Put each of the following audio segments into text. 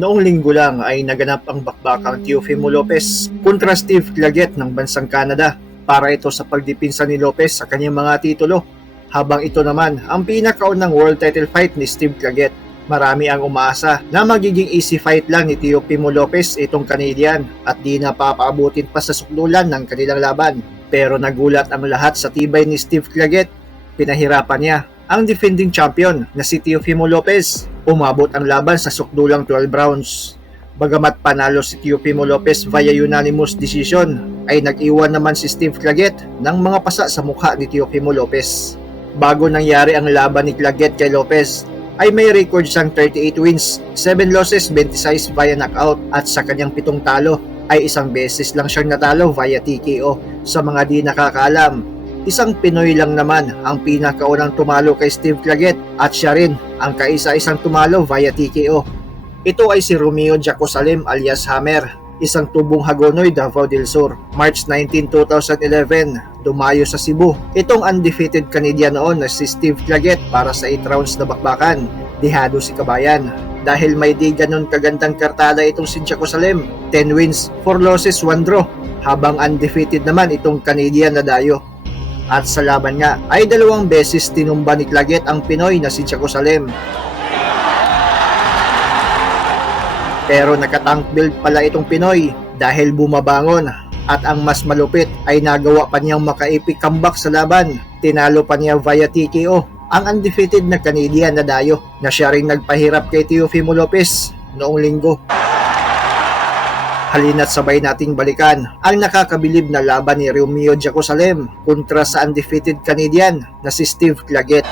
Noong linggo lang ay naganap ang bakbakang Teofimo Lopez kontra Steve Claggett ng bansang Canada para ito sa pagdipinsa ni Lopez sa kanyang mga titulo. Habang ito naman ang pinakaunang world title fight ni Steve Claggett. Marami ang umaasa na magiging easy fight lang ni Teofimo Lopez itong Canadian at di na papaabutin pa sa sukdulan ng kanilang laban. Pero nagulat ang lahat sa tibay ni Steve Claggett. Pinahirapan niya ang defending champion na si Teofimo Lopez. Umabot ang laban sa sukdulang 12 rounds. Bagamat panalo si Teofimo Lopez via unanimous decision, ay nag-iwan naman si Steve Claggett ng mga pasa sa mukha ni Teofimo Lopez. Bago nangyari ang laban ni Claggett kay Lopez, ay may record siyang 38 wins, 7 losses, 26 via knockout at sa kanyang 7 talo ay isang beses lang siyang natalo via TKO. Sa mga di nakakaalam, isang Pinoy lang naman ang pinakaunang tumalo kay Steve Claggett at siya rin ang kaisa-isang tumalo via TKO. Ito ay si Romeo Jacosalem alias Hammer, isang tubong Hagonoy, Davao del Sur. March 19, 2011, dumayo sa Cebu. Itong undefeated Canadian noon na si Steve Claggett para sa 8 rounds na bakbakan. Dihado si Kabayan. Dahil may di ganun kagandang kartada itong si Jacosalem, 10 wins, 4 losses, 1 draw. Habang undefeated naman itong Canadian na dayo. At sa laban nga ay 2 beses tinumba ni Claggett ang Pinoy na si Jacosalem. Pero nakatank build pala itong Pinoy dahil bumabangon at ang mas malupit ay nagawa pa niyang maka-epic comeback sa laban. Tinalo pa niya via TKO ang undefeated na Canadian na dayo na siya ring nagpahirap kay Teofimo Lopez noong linggo. Halina't sabay nating balikan ang nakakabilib na laban ni Romeo Jacosalem kontra sa undefeated Canadian na si Steve Claggett.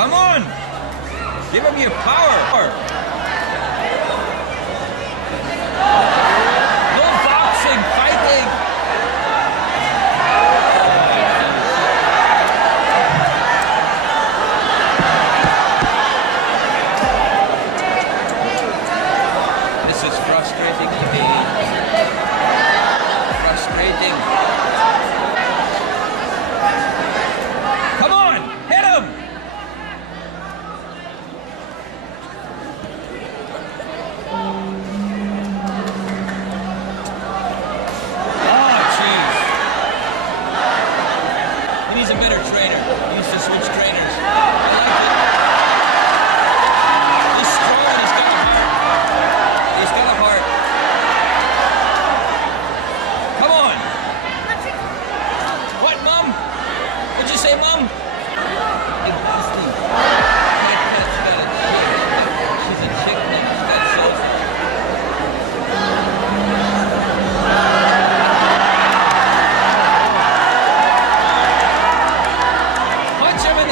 Come on! Give him your power! No boxing, fighting! This is frustrating to me. Frustrating. Come on! Hit him!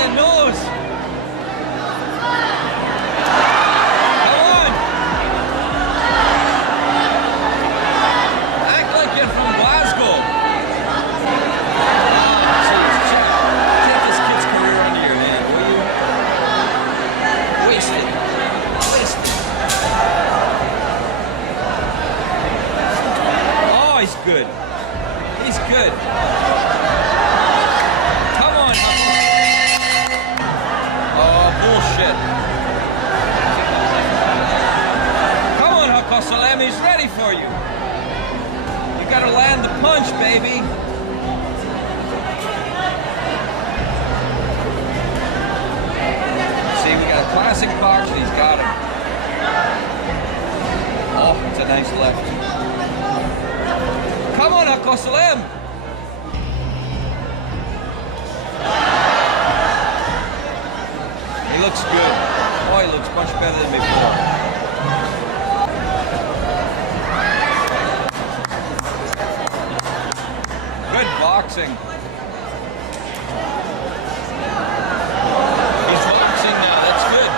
the nose. Come on. Act like you're from Glasgow. Take this kid's career under your hand, will you? Waste it. Waste it. Oh, he's good. He's good. Come on. Oh, bullshit. Come on, Huckle Salam. He's ready for you. You gotta land the punch, baby. See, we got a classic boxer. He's got him. Oh, it's a nice left. Come on, Huckle Salam. He looks good. Oh, he looks much better than before. Good boxing. He's boxing now. That's good.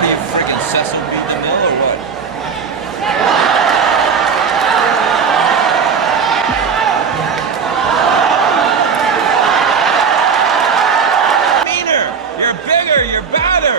Are you friggin' Cecil B. DeMille or what? You're bigger, you're badder.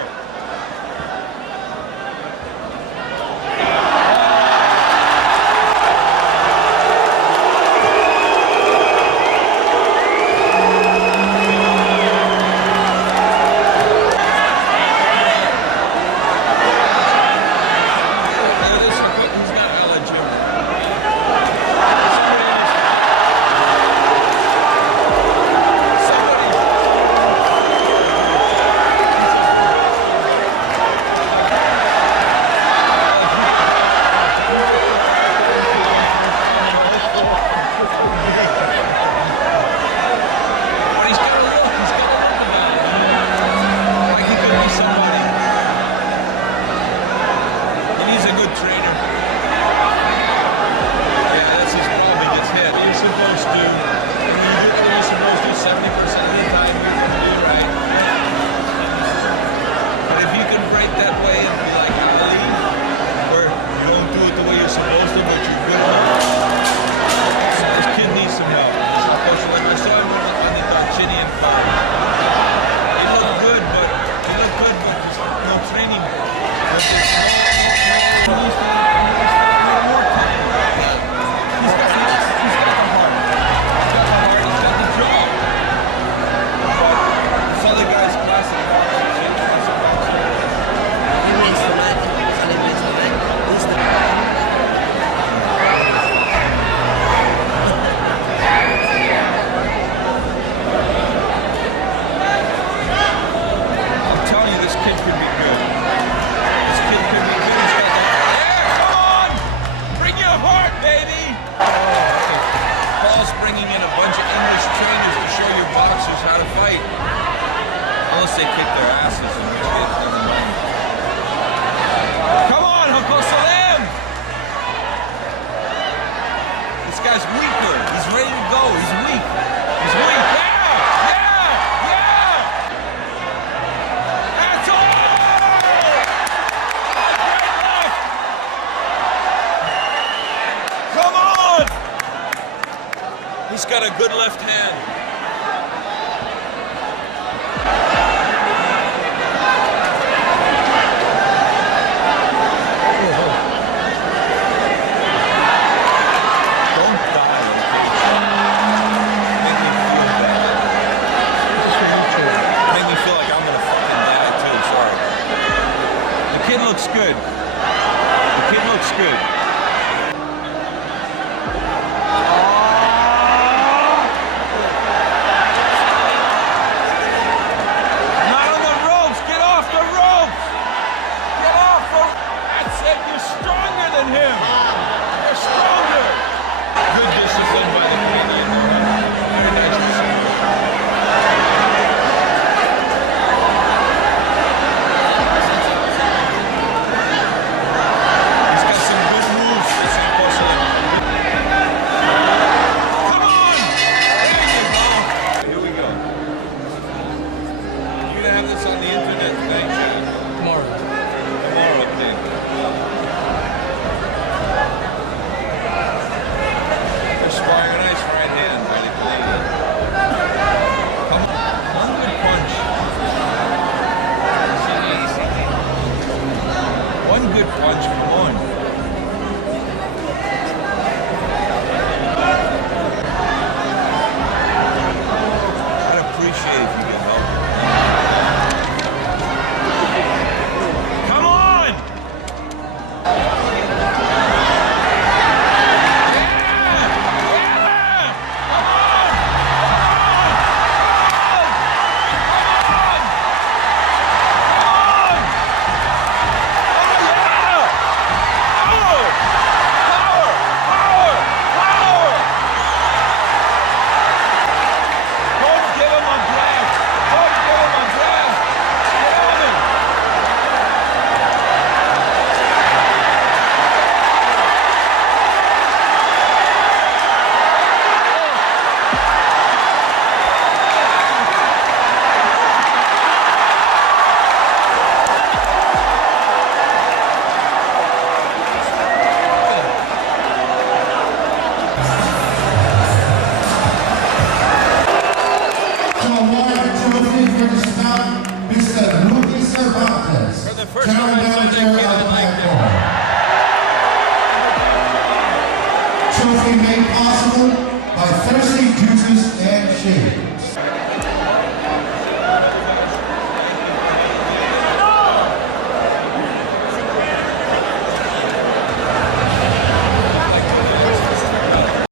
First Lopez